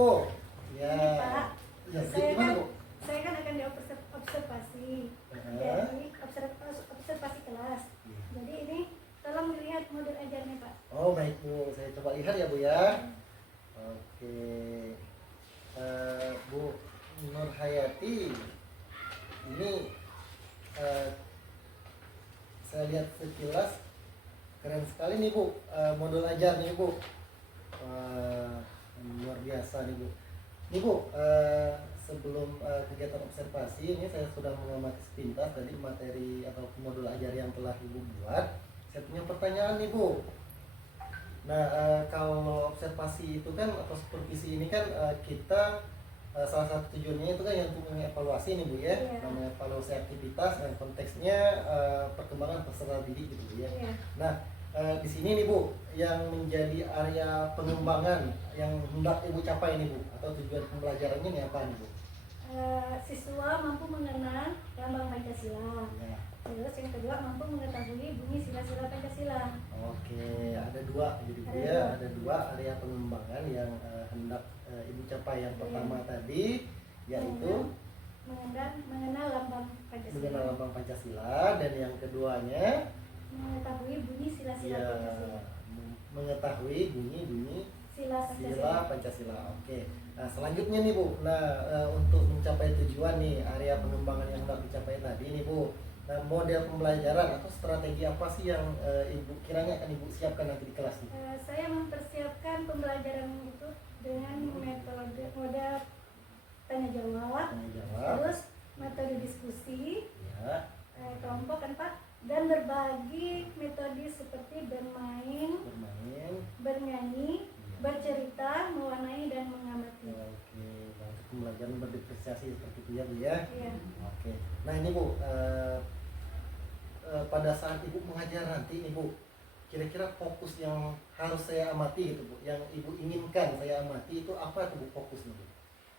Bu. Ya. Ini, Pak. Ya, Saya gimana kan, Bu? saya kan akan diobservasi. Jadi observasi kelas. Jadi ini tolong dilihat modul ajarnya, Pak. Oh baik Bu, saya coba lihat ya Bu ya. Oke. Bu Nur Hayati, ini saya lihat sekilas keren sekali nih Bu, modul ajar nih Bu. Luar biasa nih Bu. Nih Bu, sebelum kegiatan observasi ini saya sudah mengamati sepintas tadi materi atau modul ajar yang telah Ibu buat. Saya punya pertanyaan nih Bu. Nah, kalau observasi itu kan atau supervisi ini kan kita salah satu tujuannya itu kan yang untuk mengevaluasi nih Bu ya, mengevaluasi aktivitas dan konteksnya perkembangan peserta didik gitu Bu ya. Nah, di sini nih Bu, yang menjadi area pengembangan yang hendak Ibu capai nih Bu, atau tujuan pembelajarannya ini apa nih Bu? Siswa mampu mengenal lambang Pancasila. Ya. Terus yang kedua mampu mengetahui bunyi sila-sila Pancasila. Oke, ada dua jadi Bu ya, ada dua area pengembangan yang hendak Ibu capai. Yang pertama tadi yaitu mengenal lambang Pancasila. mengenal lambang Pancasila, dan yang keduanya mengetahui bunyi sila-sila Pancasila. Mengetahui bunyi Sila Pancasila. Oke. Nah, selanjutnya nih Bu. Nah, untuk mencapai tujuan nih area pengembangan yang hendak dicapai tadi nih Bu. Nah, model pembelajaran atau strategi apa sih yang Ibu kiranya akan Ibu siapkan nanti di kelas nih? Saya mempersiapkan pembelajaran itu dengan model tanya jawab, terus metode diskusi, kelompok kan Pak, dan berbagi metode seperti bermain, bernyanyi, bercerita, mewarnai dan mengamati. Oke, untuk pembelajaran berdiferensiasi seperti itu ya Bu ya. Iya. Oke. Nah ini Bu, pada saat Ibu mengajar nanti nih Bu, kira-kira fokus yang harus saya amati gitu Bu, yang Ibu inginkan saya amati itu apa tuh Bu fokusnya Bu?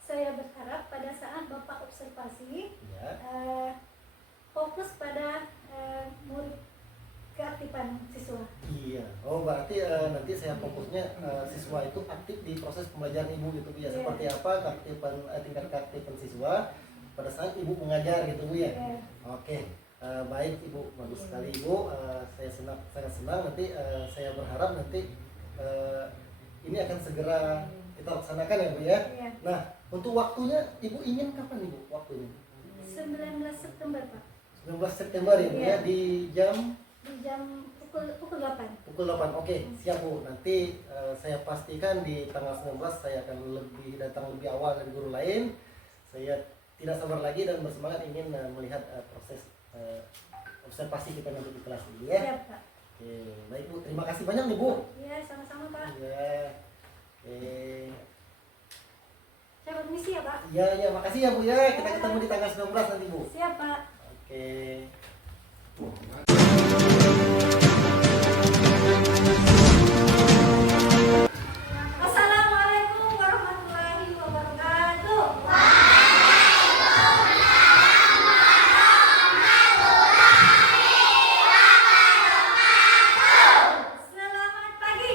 Saya berharap pada saat Bapak observasi, fokus pada murid keaktifan siswa. Iya. Oh berarti nanti saya fokusnya siswa itu aktif di proses pembelajaran Ibu gitu Bu ya. Seperti apa keaktifan tingkat keaktifan siswa pada saat Ibu mengajar gitu Bu ya. Oke. Baik Ibu, bagus sekali Ibu. Saya sangat senang nanti saya berharap nanti ini akan segera kita laksanakan ya Bu ya. Nah, untuk waktunya Ibu ingin kapan Ibu waktunya? 19 September Pak. 19 September ya Bu ya, di jam pukul 8. Pukul 8. Oke, siap Bu. Nanti saya pastikan di tanggal 19 saya akan datang lebih awal dari guru lain. Saya tidak sabar lagi dan bersemangat ingin melihat proses observasi kita nanti di kelas ini ya. Siap Pak. Oke, baik Bu. Terima kasih banyak nih Bu. Iya, sama-sama Pak. Iya. Saya permisi ya Pak. Iya, makasih ya Bu ya. Kita ketemu di tanggal 19 nanti Bu. Siap Pak. Oke. Assalamualaikum warahmatullahi wabarakatuh. Selamat pagi.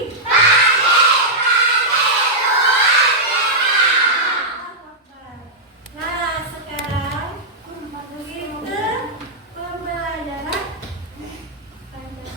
Nah, sekarang kita pembelajaran Pancasila.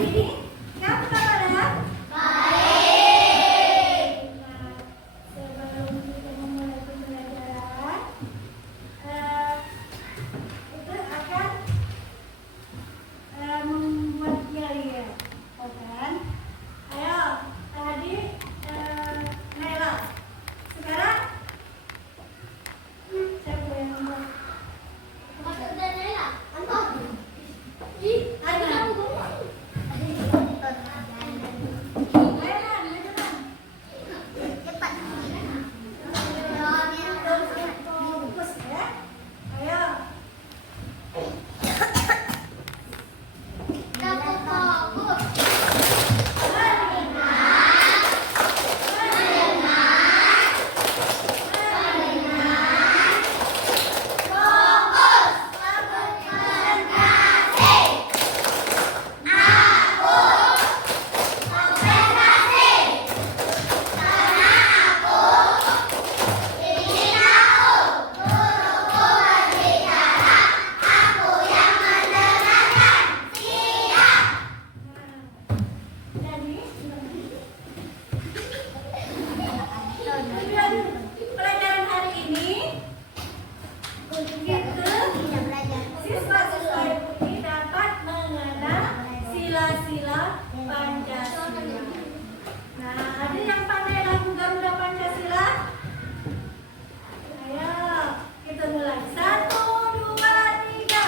ini kamu kabar ya? Nah, sebelum kita memulai pembelajaran, itu akan membuat diary, kan? Ayo, tadi Naila. Sekarang siapa yang membuat? Fokus ya. Ayo. Tujuan pelajaran hari ini siswa-siswa ini dapat mengenal sila-sila Pancasila. Nah, ada yang pandai lagu Garuda Pancasila? Ayo, kita mulai. 1, 2, 3.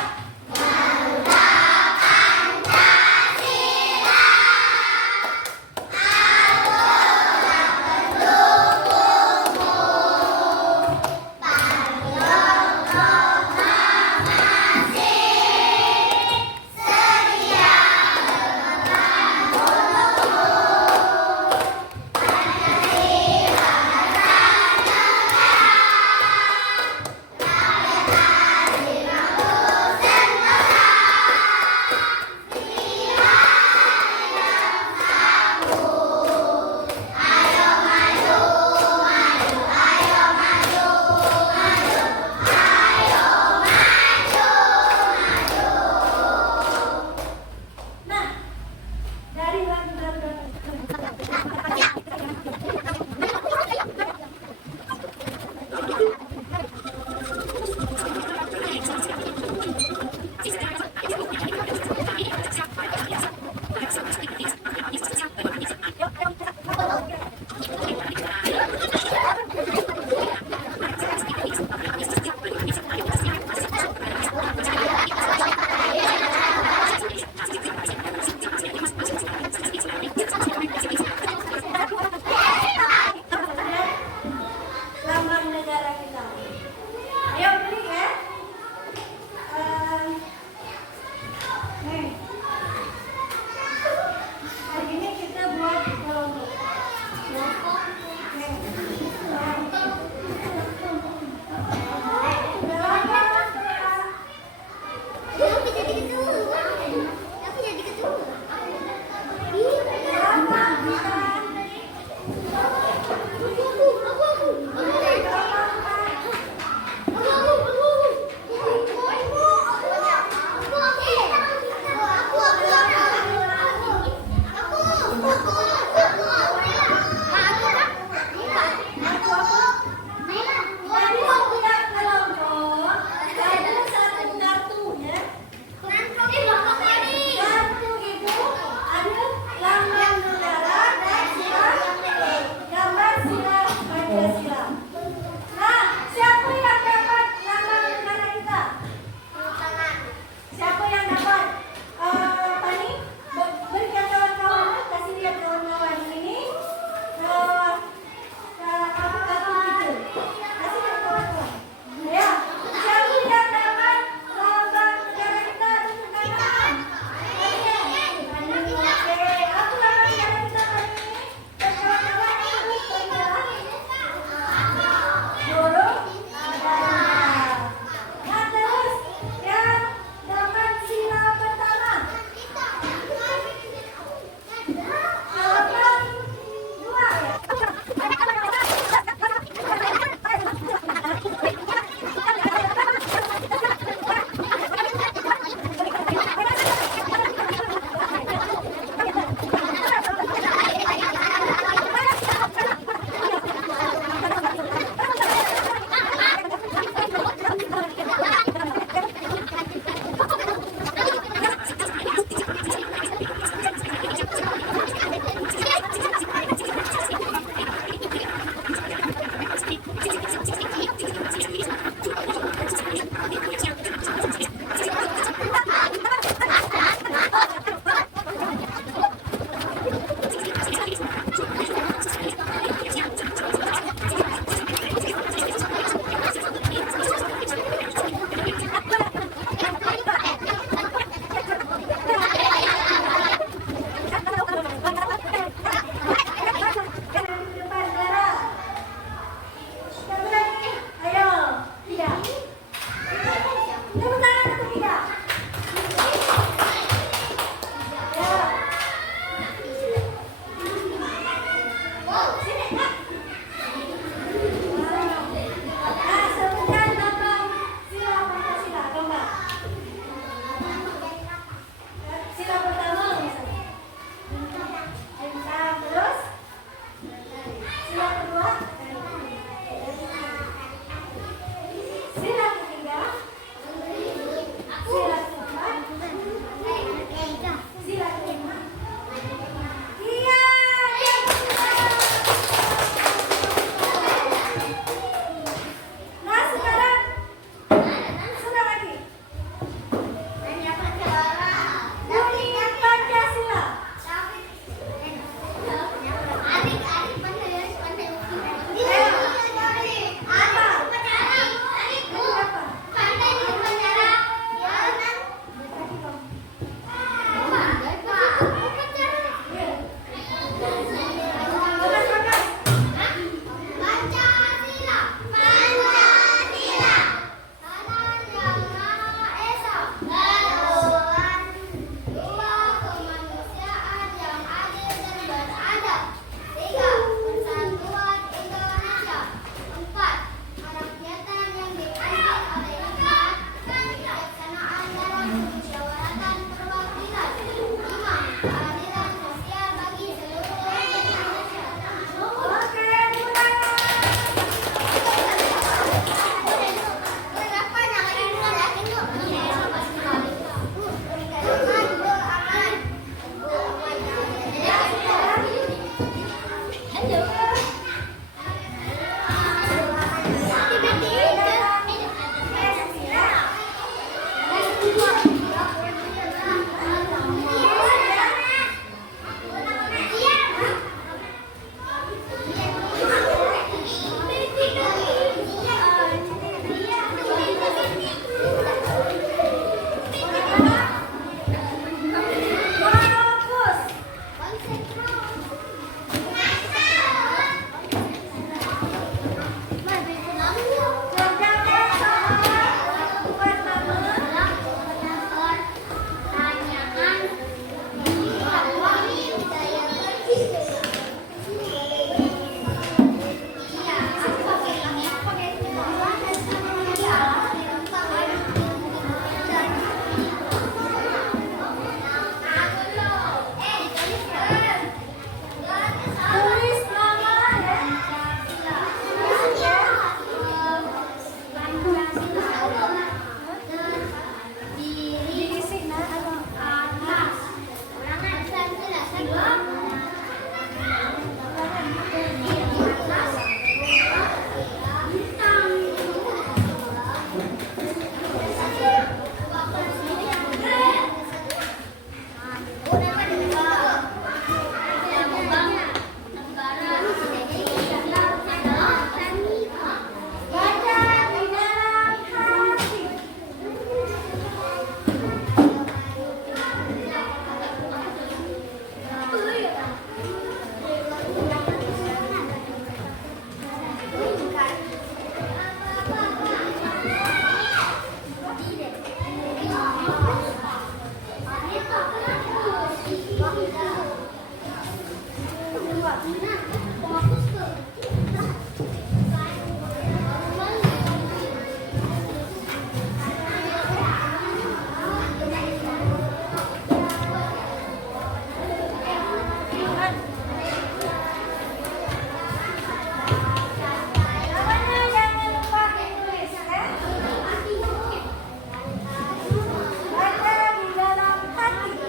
Pak. Namanya jangan lupa ditulis ya. Baca di dalam hati.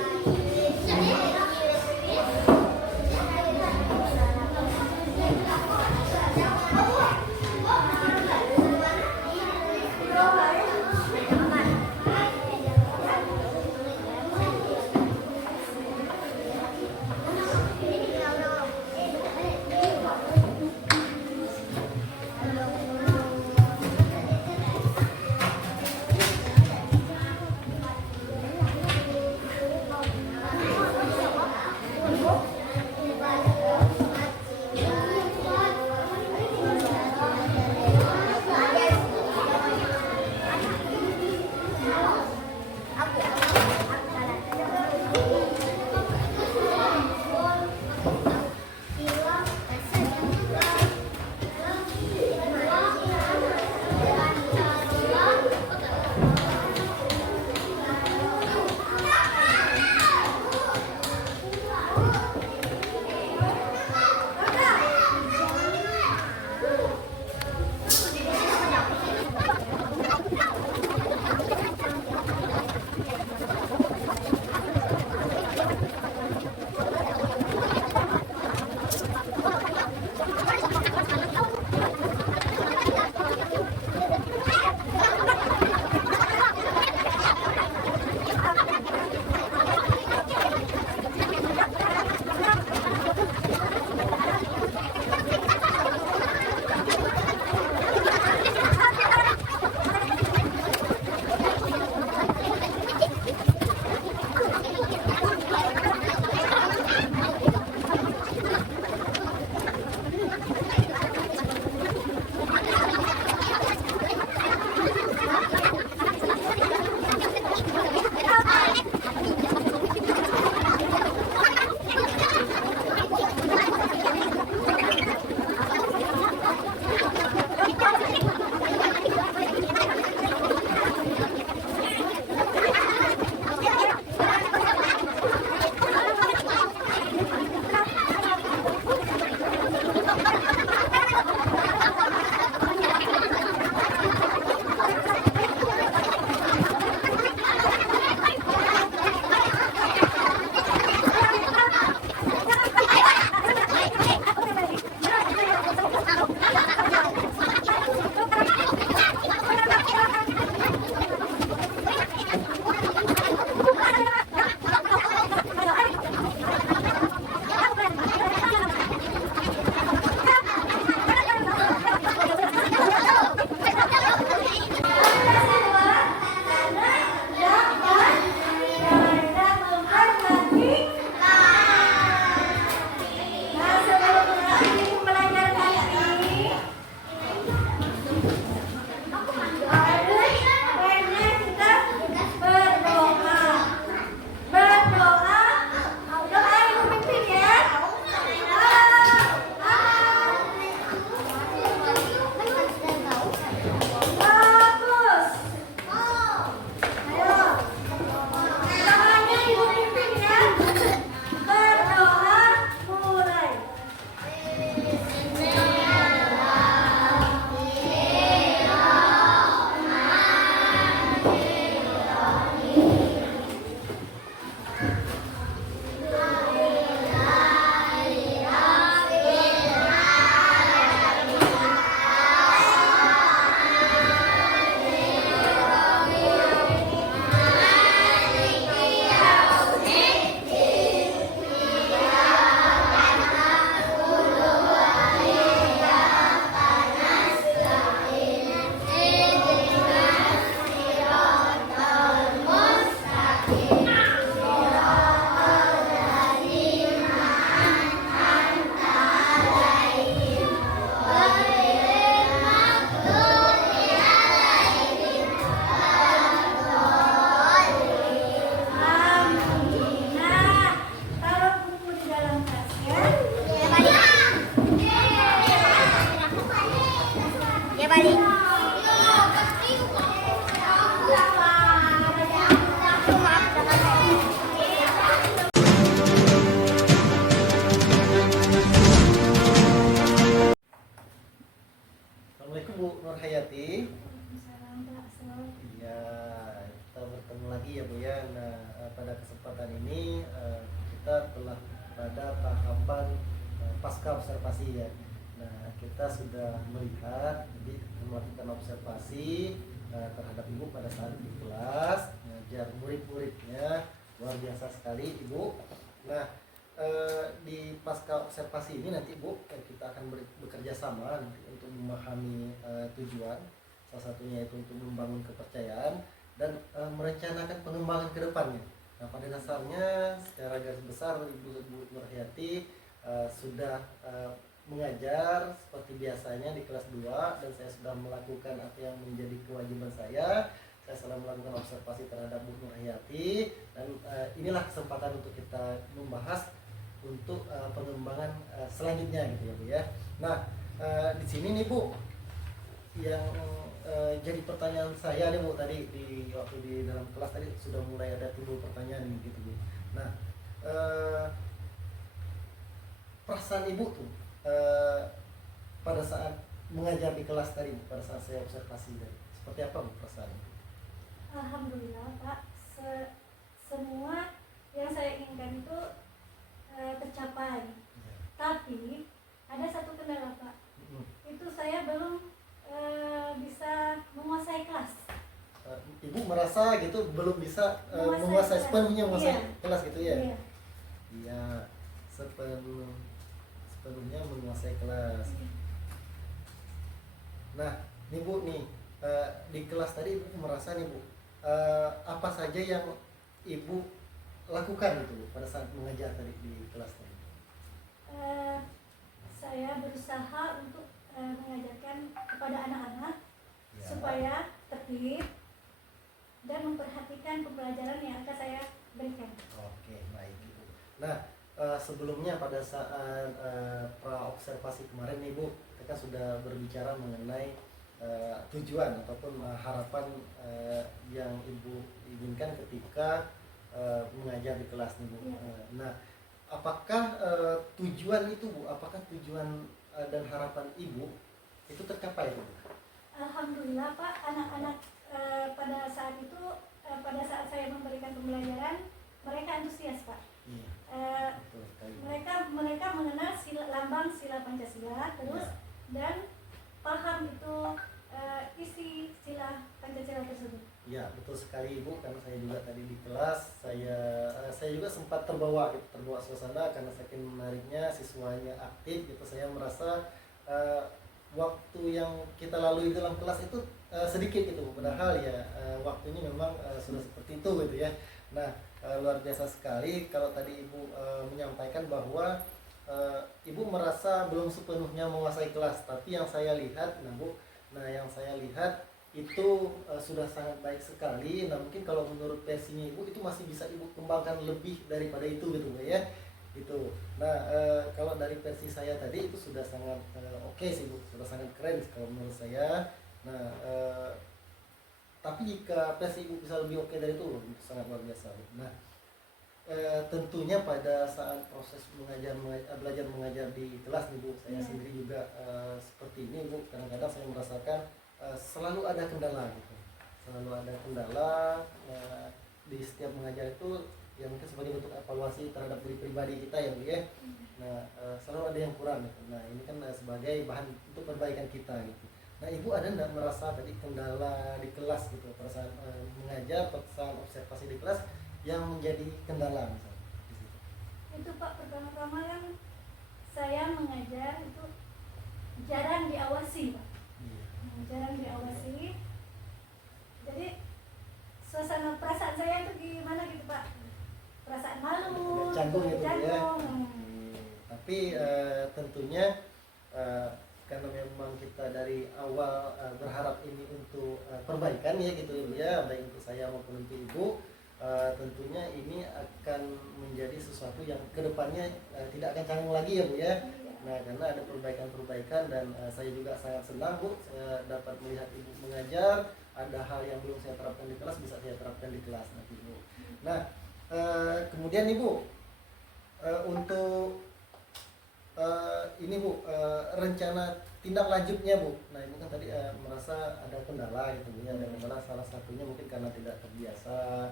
Iya, kita bertemu lagi ya Bu ya. Nah, pada kesempatan ini kita telah pada tahapan pasca observasi ya. Nah, kita sudah melihat, jadi melakukan observasi terhadap Ibu pada saat di kelas, ngajar murid-muridnya, luar biasa sekali Ibu. Nah, di pasca observasi ini nanti Bu, kita akan bekerja sama nanti untuk memahami tujuan. Salah satunya itu untuk membangun kepercayaan dan merencanakan pengembangan ke depannya. Nah, pada dasarnya secara garis besar Ibu Nurhayati sudah mengajar seperti biasanya di kelas 2 dan saya sudah melakukan apa yang menjadi kewajiban saya. Saya sudah melakukan observasi terhadap Bu Nurhayati dan inilah kesempatan untuk kita membahas untuk pengembangan selanjutnya gitu ya Bu ya. Nah, di sini nih Bu yang jadi pertanyaan saya nih Bu, tadi di waktu di dalam kelas tadi sudah mulai ada timbul pertanyaan gitu Bu. Nah, perasaan Ibu tuh pada saat mengajar di kelas tadi Bu, pada saat saya observasi tadi, seperti apa Bu perasaan Ibu? Alhamdulillah Pak, semua yang saya inginkan itu tercapai. Ya. Tapi ada satu kendala Pak, itu saya belum bisa menguasai kelas. Ibu merasa gitu belum bisa Menguasai menguasai kelas. sepenuhnya menguasai Iya. kelas gitu ya? Iya. Iya, sepenuhnya menguasai kelas. Nah, nih Bu nih di kelas tadi Ibu merasa nih Bu apa saja yang Ibu lakukan gitu Bu pada saat mengajar tadi di kelas tadi? Saya berusaha untuk mengajarkan kepada anak-anak Ya. supaya tertib dan memperhatikan pembelajaran yang akan saya berikan. Oke, baik Ibu. Nah, sebelumnya pada saat pra observasi kemarin nih Bu, kita kan sudah berbicara mengenai tujuan ataupun harapan yang Ibu inginkan ketika mengajar di kelas nih Bu. Ya. Nah, apakah tujuan itu Bu, apakah tujuan dan harapan Ibu itu tercapai Bu? Alhamdulillah Pak, anak-anak pada saat itu pada saat saya memberikan pembelajaran mereka antusias Pak. Iya. Betul sekali. Mereka mengenal lambang sila Pancasila terus Ya. dan paham itu isi sila Pancasila tersebut. Ya, betul sekali Ibu, karena saya juga tadi di kelas saya juga sempat terbawa suasana karena saking menariknya siswanya aktif gitu. Saya merasa waktu yang kita lalui dalam kelas itu sedikit gitu, padahal ya waktunya memang sudah seperti itu gitu ya. Nah, luar biasa sekali kalau tadi Ibu menyampaikan bahwa Ibu merasa belum sepenuhnya menguasai kelas, tapi yang saya lihat, yang saya lihat itu sudah sangat baik sekali. Nah, mungkin kalau menurut versinya Ibu itu masih bisa Ibu kembangkan lebih daripada itu gitu ya. Gitu. Nah, kalau dari versi saya tadi itu sudah sangat oke sih Bu, sudah sangat keren kalau menurut saya. Nah, tapi jika versi Ibu bisa lebih oke dari itu sangat luar biasa Bu. Nah, tentunya pada saat proses belajar mengajar di kelas nih Bu, saya sendiri juga seperti ini Bu, kadang-kadang saya merasakan selalu ada kendala gitu, selalu ada kendala di setiap mengajar itu ya, mungkin sebagai bentuk evaluasi terhadap diri pribadi kita ya Bu ya. Nah, selalu ada yang kurang gitu. Nah, ini kan sebagai bahan untuk perbaikan kita gitu. Nah, Ibu ada nggak merasa tadi kendala di kelas gitu pada saat mengajar, pada saat observasi di kelas yang menjadi kendala misalnya di situ? Itu Pak, pertama-tama yang saya mengajar itu jarang diawasi Pak. Iya. Jarang diawasi. Jadi suasana perasaan saya itu gimana gitu Pak? Perasaan malu, Canggung gitu ya. canggung. Tapi tentunya karena memang kita dari awal berharap ini untuk perbaikan ya gitu ya, baik untuk saya maupun untuk Ibu, tentunya ini akan menjadi sesuatu yang kedepannya tidak akan canggung lagi ya Bu ya. Nah, karena ada perbaikan-perbaikan dan saya juga sangat senang Bu, saya dapat melihat Ibu mengajar, ada hal yang belum saya terapkan di kelas bisa saya terapkan di kelas nanti Bu. Nah, kemudian Ibu untuk ini Bu, rencana tindak lanjutnya Bu. Nah, Ibu kan tadi merasa ada kendala gitu ya, ada kendala salah satunya mungkin karena tidak terbiasa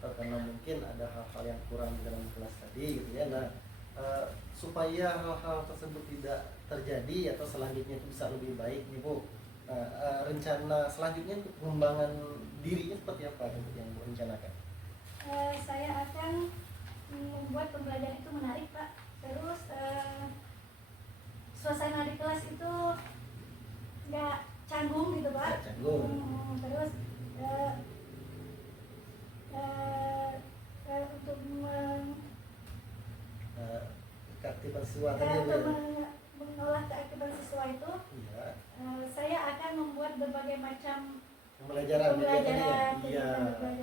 atau karena mungkin ada hal-hal yang kurang di dalam kelas tadi gitu ya. Nah, supaya hal-hal tersebut tidak terjadi atau selanjutnya itu bisa lebih baik nih Bu. Nah, rencana selanjutnya untuk pengembangan dirinya seperti apa untuk yang Bu rencanakan? Saya akan membuat pembelajaran itu menarik Pak. Terus suasana di kelas itu nggak canggung gitu Pak. Nggak canggung. Terus untuk Keaktifan siswa tadi ya Bu untuk ya? mengolah keaktifan siswa itu, Iya. saya akan membuat berbagai macam Pembelajaran pembelajaran, iya.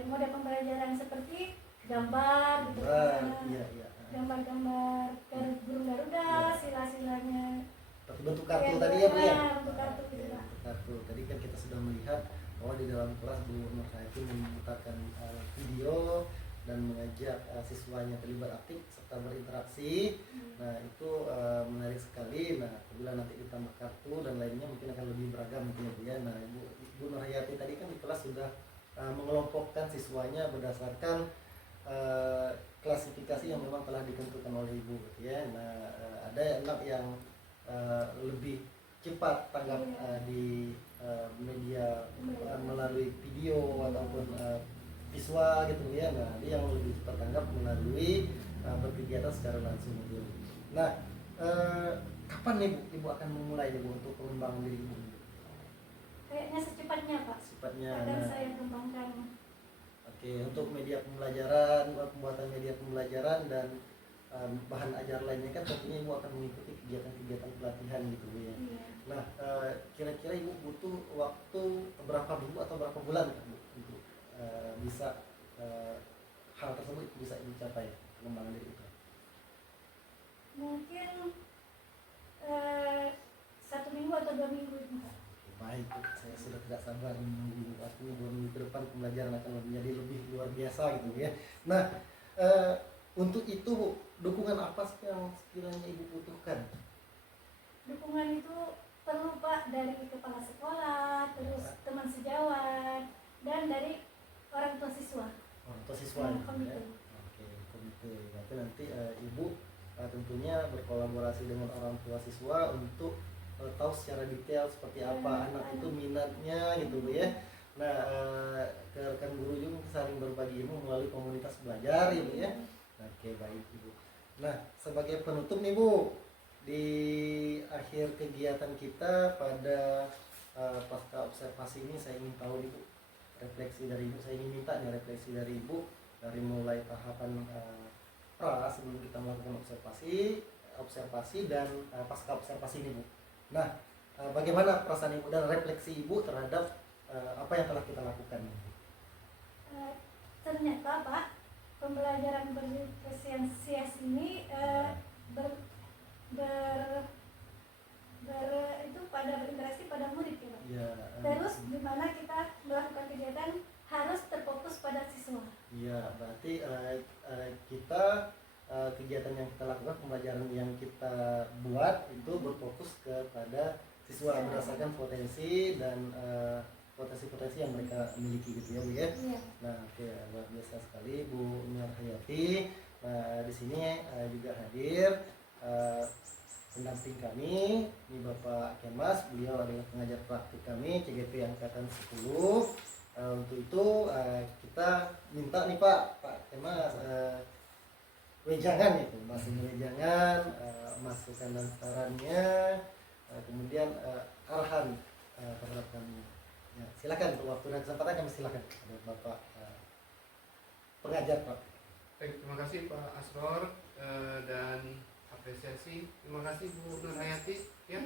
model pembelajaran seperti gambar gitu Gambar, kan. iya iya. Gambar-gambar burung garuda, Iya. sila-silanya. Seperti bentuk kartu tadi ya Bu ya? Bentuk kartu gitu Iya, Pak. bentuk kartu. Tadi kan kita sudah melihat bahwa di dalam kelas Bu Nur Hayati memutarkan video dan mengajak siswanya terlibat aktif serta berinteraksi. Nah itu menarik sekali. Nah apabila nanti ditambah kartu dan lainnya mungkin akan lebih beragam mungkin ya Bu ya. Nah Bu Nur Hayati tadi kan di kelas sudah mengelompokkan siswanya berdasarkan klasifikasi yang memang telah ditentukan oleh Ibu gitu ya. Nah ada anak yang lebih cepat tanggap di media melalui video ataupun visual gitu ya. Nah dia yang lebih cepat tanggap melalui berkegiatan secara langsung gitu. Nah kapan nih Bu Ibu akan memulai nih Bu untuk pengembangan diri Ibu? Kayaknya secepatnya Pak. Sifatnya Akan saya kembangkan. Oke, untuk media pembelajaran, pembuatan media pembelajaran dan bahan ajar lainnya kan tentunya Ibu akan mengikuti kegiatan-kegiatan pelatihan gitu Bu ya. Iya. Nah, kira-kira Ibu butuh waktu berapa minggu atau berapa bulan Bu untuk bisa hal tersebut bisa dicapai pengembangan diri itu? Mungkin 1 minggu atau 2 minggu itu Pak. Baik, saya sudah tidak sabar menunggu waktu 2 minggu ke depan pembelajaran akan menjadi lebih luar biasa gitu ya. Nah, untuk itu Bu, dukungan apa sih yang sekiranya Ibu butuhkan? Dukungan itu perlu Pak dari kepala sekolah, terus teman sejawat, dan dari orang tua siswa. Orang tua siswa Komite. ya. Oke, komite. Berarti nanti Ibu tentunya berkolaborasi dengan orang tua siswa untuk tahu secara detail seperti apa anak itu minatnya gitu Bu ya. Nah, ke rekan guru juga saling berbagi ilmu melalui komunitas belajar ya Bu ya. Oke, baik Ibu. Nah, sebagai penutup nih Bu, di akhir kegiatan kita pada pasca observasi ini saya ingin tahu nih Bu, refleksi dari Ibu. Saya ingin minta nih refleksi dari Ibu dari mulai tahapan pra sebelum kita melakukan observasi dan pasca observasi ini Bu. Nah, bagaimana perasaan Ibu dan refleksi Ibu terhadap apa yang telah kita lakukan? Ternyata Pak, pembelajaran berspesialitas ini itu pada berinteraksi pada murid ya Pak. Ya, Terus di mana kita melakukan kegiatan harus terfokus pada siswa. Iya, berarti kita kegiatan yang kita lakukan, pembelajaran yang kita buat itu berfokus kepada siswa berdasarkan potensi dan potensi-potensi yang mereka miliki gitu ya Bu ya. Iya. Nah, oke, luar biasa sekali Bu Nur Hayati. Nah, di sini juga hadir pendamping kami, ini Bapak Kemas, beliau adalah pengajar praktik kami CGP angkatan 10. Untuk itu kita minta nih Pak Kemas wejangan itu, masih wejangan, masukan dan sarannya, kemudian arahan terhadap kami. Ya, silakan untuk waktu dan kesempatan kami silakan Bapak pengajar Pak. Baik, terima kasih Pak Asror dan apresiasi. Terima kasih Bu Nur Hayati ya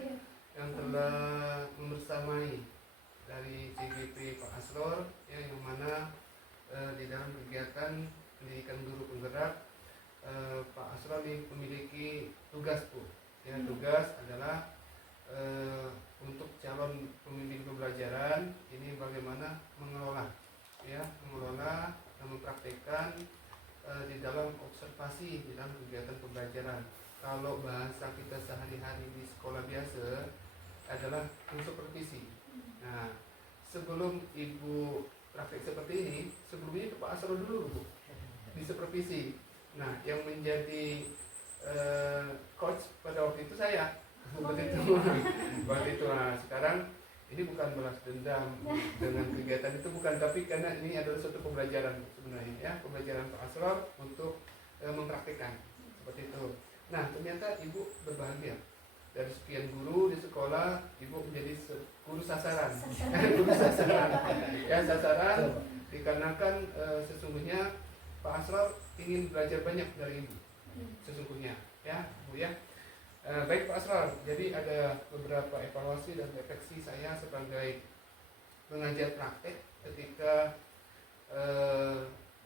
yang telah membersamai dari CGP Pak Asror ya, yang mana di dalam kegiatan pendidikan guru penggerak Pak Asror ini memiliki tugas Bu. Ya, tugas adalah untuk calon pembimbing pembelajaran ini bagaimana mengelola dan mempraktekkan di dalam observasi di dalam kegiatan pembelajaran. Kalau bahasa kita sehari-hari di sekolah biasa adalah supervisi Nah, sebelum Ibu praktek seperti ini, sebelumnya ke Pak Asror dulu Bu, di supervisi. Nah, yang menjadi coach pada waktu itu saya. Begitu. Waktu itu. Nah, sekarang ini bukan balas dendam dengan kegiatan itu, bukan, tapi karena ini adalah suatu pembelajaran sebenarnya ya, pembelajaran Pak Asror untuk mempraktikkan seperti itu. Nah, ternyata Ibu berbahagia. Dari sekian guru di sekolah, Ibu menjadi guru sasaran. Guru sasaran. Ya, sasaran dikarenakan sesungguhnya Pak Asror ingin belajar banyak dari Ibu. Sesungguhnya, ya, Bu ya. Baik Pak Asror, jadi ada beberapa evaluasi dan refleksi saya sebagai pengajar praktek ketika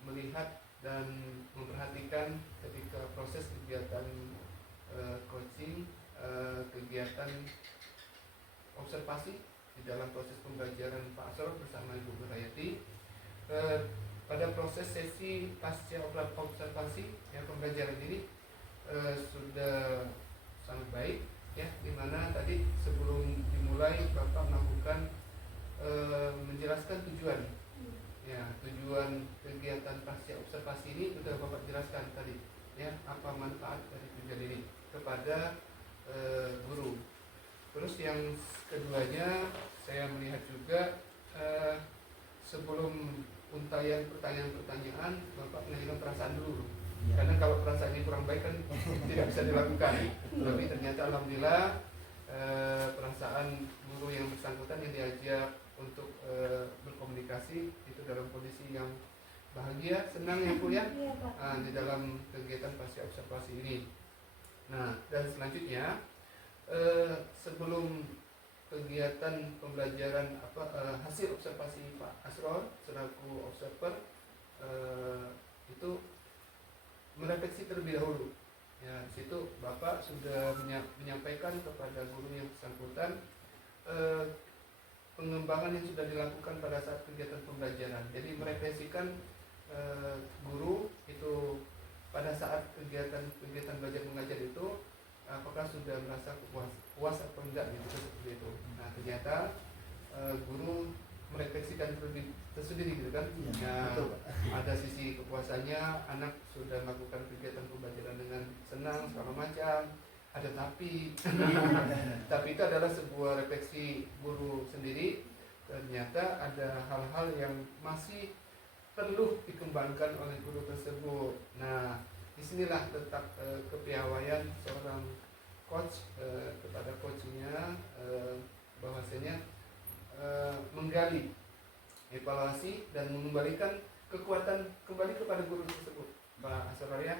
melihat dan memperhatikan ketika proses kegiatan coaching, kegiatan observasi di dalam proses pembelajaran Pak Asror bersama Ibu Nurhayati. Pada proses sesi pasca observasi yang pembelajaran ini sudah sangat baik ya, dimana tadi sebelum dimulai Bapak melakukan menjelaskan tujuan ya, tujuan kegiatan pasca observasi ini sudah Bapak jelaskan tadi ya, apa manfaat dari tujuan ini kepada guru. Terus yang keduanya saya melihat juga sebelum untayan pertanyaan-pertanyaan Bapak menanyakan perasaan dulu. Karena kalau perasaan ini kurang baik kan tidak bisa dilakukan. Tapi ternyata alhamdulillah perasaan guru yang bersangkutan yang diajak untuk berkomunikasi itu dalam kondisi yang bahagia, senang ya Bu ya, di dalam kegiatan pasca observasi ini. Nah, dan selanjutnya sebelum kegiatan pembelajaran hasil observasi Pak Asror selaku observer itu merefleksi terlebih dahulu. Ya, di situ Bapak sudah menyampaikan kepada guru yang bersangkutan pengembangan yang sudah dilakukan pada saat kegiatan pembelajaran. Jadi merefleksikan guru itu pada saat kegiatan belajar mengajar itu apakah sudah merasa puas atau enggak gitu, seperti itu. Nah, ternyata guru merefleksikan tersendiri gitu kan. Ya, ada sisi kepuasannya, anak sudah melakukan kegiatan pembelajaran dengan senang segala macam. Ada tapi itu adalah sebuah refleksi guru sendiri. Ternyata ada hal-hal yang masih perlu dikembangkan oleh guru tersebut. Nah, disinilah letak kepiawaian seorang coach kepada coachnya, bahwasanya menggali evaluasi dan mengembalikan kekuatan kembali kepada guru tersebut, Pak Asror ya.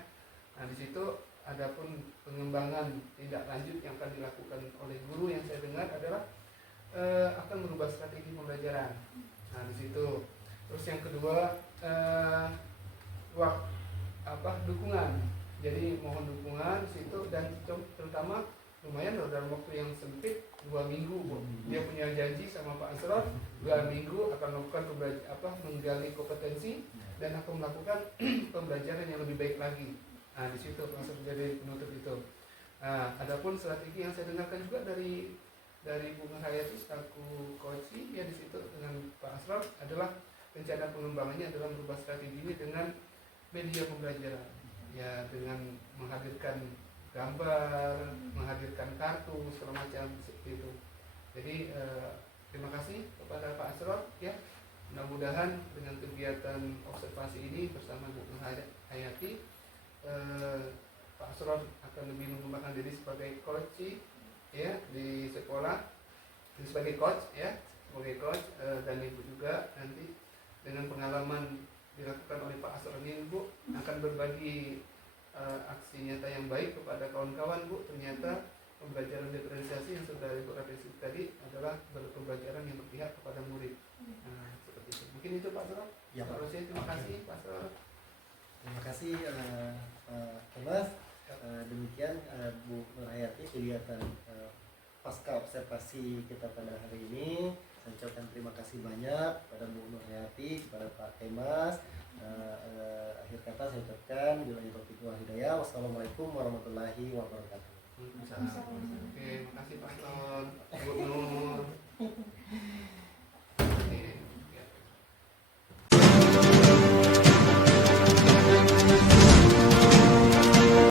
Nah, di situ adapun pengembangan tindak lanjut yang akan dilakukan oleh guru yang saya dengar adalah akan merubah strategi pembelajaran. Nah, di situ. Terus yang kedua dukungan. Jadi mohon dukungan di situ, dan terutama lumayan loh, dalam waktu yang sempit 2 minggu Bu. Dia punya janji sama Pak Asror 2 minggu akan melakukan menggali kompetensi dan akan melakukan pembelajaran yang lebih baik lagi. Nah, di situ langsung menjadi penutup itu. Nah, adapun strategi yang saya dengarkan juga dari Bu Nurhayati selaku coach ya, di situ dengan Pak Asror adalah rencana pengembangannya adalah merubah strategi ini dengan media pembelajaran ya, dengan menghadirkan gambar, menghadirkan kartu segala macam seperti itu. Jadi terima kasih kepada Pak Asror ya. Mudah-mudahan dengan kegiatan observasi ini bersama Bu Nurhayati, Pak Asror akan lebih mengembangkan diri sebagai coach ya di sekolah, sebagai coach ya, sebagai coach, dan Ibu juga nanti dengan pengalaman dilakukan oleh Pak Asror ini Bu akan berbagi aksi nyata yang baik kepada kawan-kawan Bu. Ternyata pembelajaran diferensiasi yang sudah Ibu refleksi tadi adalah pembelajaran yang berpihak kepada murid. Nah, seperti itu. Mungkin itu Pak Asror. Ya, Pak. Terima kasih Pak Asror. Terima kasih Mas. Demikian Bu Nurhayati kegiatan pasca observasi kita pada hari ini. Saya ucapkan terima kasih banyak kepada Bu Nurhayati, kepada Pak Kemas. Akhir kata saya ucapkan billahi taufiq wal hidayah. Wassalamualaikum warahmatullahi wabarakatuh. Oke, terima kasih.